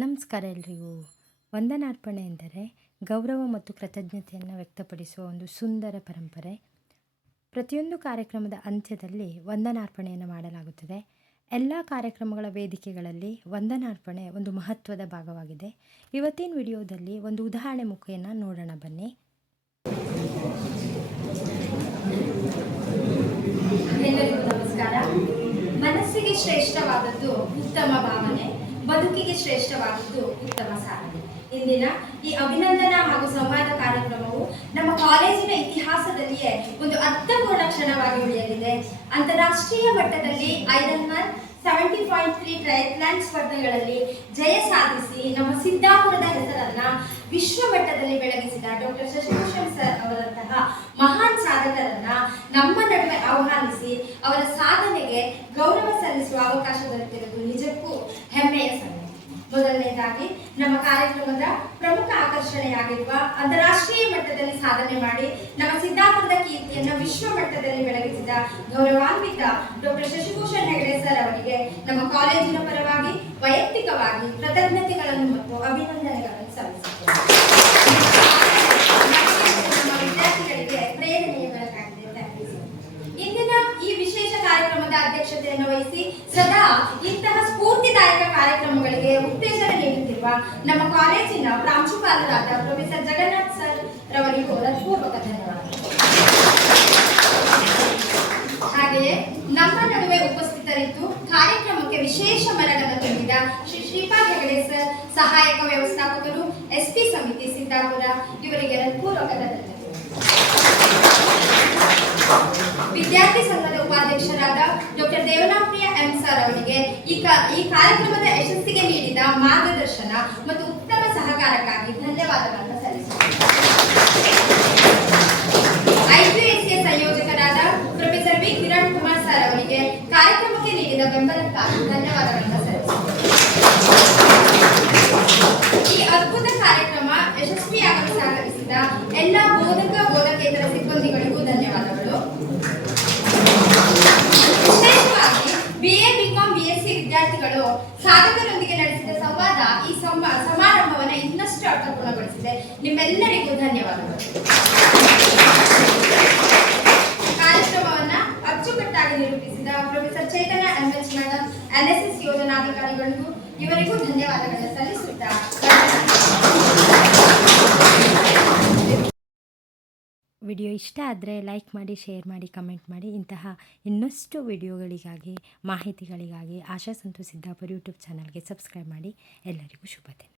ನಮಸ್ಕಾರ ಎಲ್ರಿಗೂ. ವಂದನಾರ್ಪಣೆ ಎಂದರೆ ಗೌರವ ಮತ್ತು ಕೃತಜ್ಞತೆಯನ್ನು ವ್ಯಕ್ತಪಡಿಸುವ ಒಂದು ಸುಂದರ ಪರಂಪರೆ. ಪ್ರತಿಯೊಂದು ಕಾರ್ಯಕ್ರಮದ ಅಂತ್ಯದಲ್ಲಿ ವಂದನಾರ್ಪಣೆಯನ್ನು ಮಾಡಲಾಗುತ್ತದೆ. ಎಲ್ಲ ಕಾರ್ಯಕ್ರಮಗಳ ವೇದಿಕೆಗಳಲ್ಲಿ ವಂದನಾರ್ಪಣೆ ಒಂದು ಮಹತ್ವದ ಭಾಗವಾಗಿದೆ. ಇವತ್ತಿನ ವಿಡಿಯೋದಲ್ಲಿ ಒಂದು ಉದಾಹರಣೆ ಮುಖೇನ ನೋಡೋಣ ಬನ್ನಿ. ಎಲ್ಲರಿಗೂ ನಮಸ್ಕಾರ. ಮನಸ್ಸಿಗೆ ಶ್ರೇಷ್ಠವಾದದ್ದು ಉತ್ತಮ ಭಾವನೆ, ಬದುಕಿಗೆ ಶ್ರೇಷ್ಠವಾದದ್ದು ಉತ್ತಮ ಸಾಧನೆ. ಇಂದಿನ ಈ ಅಭಿನಂದನಾ ಹಾಗೂ ಸಂವಾದ ಕಾರ್ಯಕ್ರಮವು ನಮ್ಮ ಕಾಲೇಜಿನ ಇತಿಹಾಸದಲ್ಲಿಯೇ ಒಂದು ಅರ್ಥಪೂರ್ಣ ಕ್ಷಣವಾಗಿ ಉಳಿಯಲಿದೆ. ಅಂತಾರಾಷ್ಟ್ರೀಯ ಮಟ್ಟದಲ್ಲಿ ಐರನ್ಮನ್ 70.3 ಟ್ರಯಥ್ಲಾನ್ ಸ್ಪರ್ಧೆಗಳಲ್ಲಿ ಜಯ ಸಾಧಿಸಿ ನಮ್ಮ ಸಿದ್ದಾಪುರದ ಹೆಸರನ್ನ ವಿಶ್ವ ಮಟ್ಟದಲ್ಲಿ ಬೆಳಗಿಸಿದ ಡಾಕ್ಟರ್ ಶಶಿಭೂಷಣ್ ಸರ್ ಅವರಂತಹ ಮಹಾನ್ ಸಾಧಕರನ್ನ ನಮ್ಮ ನಡುವೆ ಆಹ್ವಾನಿಸಿ ಅವರ ಸಾಧನೆಗೆ ಗೌರವ ಸಲ್ಲಿಸುವ ಅವಕಾಶ ದೊರೆತಿರುವುದು ನಿಜಕ್ಕೂ ಹೆಮ್ಮೆಯ ಸಂಗತಿ. ಮೊದಲನೇದಾಗಿ ನಮ್ಮ ಕಾರ್ಯಕ್ರಮದ ಪ್ರಮುಖ ಆಕರ್ಷಣೆಯಾಗಿರುವ ಅಂತಾರಾಷ್ಟ್ರೀಯ ಮಟ್ಟದಲ್ಲಿ ಸಾಧನೆ ಮಾಡಿ ನಮ್ಮ ಸಿದ್ದಾಪುರದ ಕೀರ್ತಿಯನ್ನು ವಿಶ್ವ ಮಟ್ಟದಲ್ಲಿ ಬೆಳಗಿಸಿದ ಗೌರವಾನ್ವಿತ ಡಾಕ್ಟರ್ ಶಶಿಭೂಷಣ್ ಹೆಗಡೆ ಸರ್ ಅವರಿಗೆ ನಮ್ಮ ಕಾಲೇಜಿನ ಪರವಾಗಿ ವೈಯಕ್ತಿಕವಾಗಿ ಕೃತಜ್ಞತೆಗಳನ್ನು ಮತ್ತು ಅಭಿನಂದನೆಗಳನ್ನು ಸಲ್ಲಿಸುತ್ತೇವೆ. ನಮ್ಮ ವಿದ್ಯಾರ್ಥಿಗಳಿಗೆ ಪ್ರೇರಣೆಯ ಬೆಳಕಾಗಿದೆ. ಇಂದಿನ ಈ ವಿಶೇಷ ಕಾರ್ಯಕ್ರಮದ ಅಧ್ಯಕ್ಷತೆಯನ್ನು ವಹಿಸಿ ಸದಾ ಇಂತಹ ಸ್ಫೂರ್ತಿದಾಯಕ ಕಾರ್ಯಕ್ರಮಗಳಿಗೆ ಉತ್ತೇಜನ ನೀಡುತ್ತಿರುವ ನಮ್ಮ ಕಾಲೇಜಿನ ಪ್ರಾಂಶುಪಾಲರಾದ ಪ್ರೊಫೆಸರ್ ಜಗನ್ನಾಥ್ ಸರ್ ರವರಿಗೂ ಹೃತ್ಪೂರ್ವಕ ಧನ್ಯವಾದಗಳು. ಹಾಗೆಯೇ ನಮ್ಮ ನಡುವೆ ಉಪಸ್ಥಿತರಿದ್ದು ಕಾರ್ಯಕ್ರಮಕ್ಕೆ ವಿಶೇಷ ಮೆರಗನ್ನು ತುಂಬಿದ ಶ್ರೀ ಶ್ರೀಪಾದ್ ಹೆಗಡೆ ಸರ್, ಸಹಾಯಕ ವ್ಯವಸ್ಥಾಪಕರು, SP ಸಮಿತಿ ಸಿದ್ದಾಪುರ, ಇವರಿಗೆ ಹೃತ್ಪೂರ್ವಕ ಧನ್ಯವಾದಗಳು. ವಿದ್ಯಾರ್ಥಿ ಸಂಘದ ಉಪಾಧ್ಯಕ್ಷರಾದ ಡಾಕ್ಟರ್ ದೇವನಾಪ್ರಿಯ ಎಂ ಸರ್ ಅವರಿಗೆ ಈ ಕಾರ್ಯಕ್ರಮದ ಯಶಸ್ಸಿಗೆ ನೀಡಿದ ಮಾರ್ಗದರ್ಶನ ಮತ್ತು ಉತ್ತಮ ಸಹಕಾರಕ್ಕಾಗಿ ಧನ್ಯವಾದಗಳನ್ನು ಸಲ್ಲಿಸುತ್ತೇನೆ. IQACA ಸಂಯೋಜಕರಾದ professor V Kiran Kumar sir ಅವರಿಗೆ ಕಾರ್ಯಕ್ರಮಕ್ಕೆ ನೀಡಿದ ಬೆಂಬಲಕ್ಕಾಗಿ ಧನ್ಯವಾದಗಳನ್ನು ಸಲ್ಲಿಸುತ್ತೇನೆ. ಈ ಅದ್ಭುತ ಕಾರ್ಯಕ್ರಮ ಯಶಸ್ವಿಯಾಗಲು ಸಹಕರಿಸಿದ ಎಲ್ಲ ಬೋಧಕೇತರ ಸಿಬ್ಬಂದಿಗಳಿಗೂ ಧನ್ಯವಾದಗಳು. ವಿಶೇಷವಾಗಿ BA, BCom, BSc ವಿದ್ಯಾರ್ಥಿಗಳು ಸಾಧಕರೊಂದಿಗೆ ನಡೆಸಿದ ಸಂವಾದ ಈ ಸಮಾರಂಭವನ್ನು ಇನ್ನಷ್ಟು ಅರ್ಥಪೂರ್ಣಗೊಳಿಸಿದೆ. ನಿಮ್ಮೆಲ್ಲರಿಗೂ ಧನ್ಯವಾದಗಳು. ಕಾರ್ಯಕ್ರಮವನ್ನು ಅಚ್ಚುಕಟ್ಟಾಗಿ ನಿರೂಪಿಸಿದ ಪ್ರೊಫೆಸರ್ ಚೈತನ್ಯ MH ಮೇಡಮ್, NSS ಯೋಜನಾಧಿಕಾರಿಗಳಿಗೂ ಇವರಿಗೂ ಧನ್ಯವಾದಗಳನ್ನು ಸಲ್ಲಿಸುತ್ತಾ ವಿಡಿಯೋ ಇಷ್ಟ ಆದರೆ ಲೈಕ್ ಮಾಡಿ, ಶೇರ್ ಮಾಡಿ, ಕಮೆಂಟ್ ಮಾಡಿ. ಇಂತಹ ಇನ್ನಷ್ಟು ವಿಡಿಯೋಗಳಿಗಾಗಿ, ಮಾಹಿತಿಗಳಿಗಾಗಿ ಆಶಾ ಸಂತೋಷ್ ಸಿದ್ದಾಪುರ ಯೂಟ್ಯೂಬ್ ಚಾನಲ್ಗೆ ಸಬ್ಸ್ಕ್ರೈಬ್ ಮಾಡಿ. ಎಲ್ಲರಿಗೂ ಶುಭ ದಿನ.